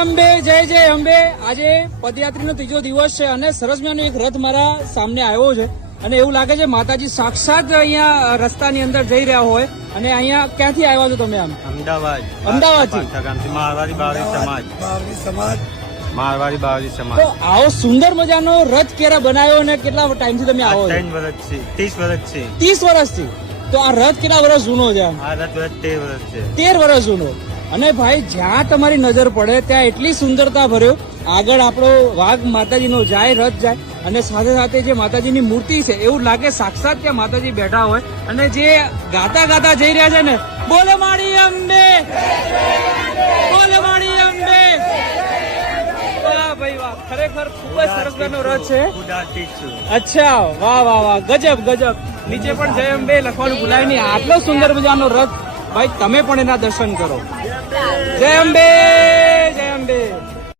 અંબે, જય જય અંબે. આજે પદયાત્રીનો ત્રીજો દિવસ છે અને સરસ મજાનો એક રથ મારા સામે આવ્યો છે અને એવું લાગે છે માતાજી સાક્ષાત અહીંયા રસ્તાની અંદર જઈ રહ્યા હોય. અને અહીંયા ક્યાંથી આવ્યા છો તમે? આમ અમદાવાદથી. મારવાડી બાવરી સમાજ. તો આવો સુંદર મજાનો રથ ક્યારે બનાવ્યો અને કેટલા ટાઈમથી તમે આવો છો? 3 વર્ષથી 30 વર્ષથી. 30 વર્ષથી. તો આ રથ કેટલા વર્ષ જૂનો છે? આ રથ 13 વર્ષ છે. 13 વર્ષ જૂનો. અને ભાઈ જ્યાં તમારી નજર પડે ત્યાં એટલી સુંદરતા ભર્યો. આગળ આપણો વાઘ માતાજીનો જાય, રથ જાય અને સાથે સાથે જે માતાજીની મૂર્તિ છે એવું લાગે સાક્ષાત ત્યાં માતાજી બેઠા હોય. અને જે ગાતા ગાતા જઈ રહ્યા છે ને, બોલે માડી અંબે, બોલે માડી અંબે. વાહ ભાઈ વાહ, ખરેખર ખૂબ જ સરસ મજાનો રથ છે. અચ્છા, વાહ વાહ વાહ, ગજબ ગજબ. નીચે પણ જય અંબે લખવાનું ભૂલાય નહીં. આટલો સુંદર મજાનો રથ, ભાઈ તમે પણ એના દર્શન કરો. જય અંબે.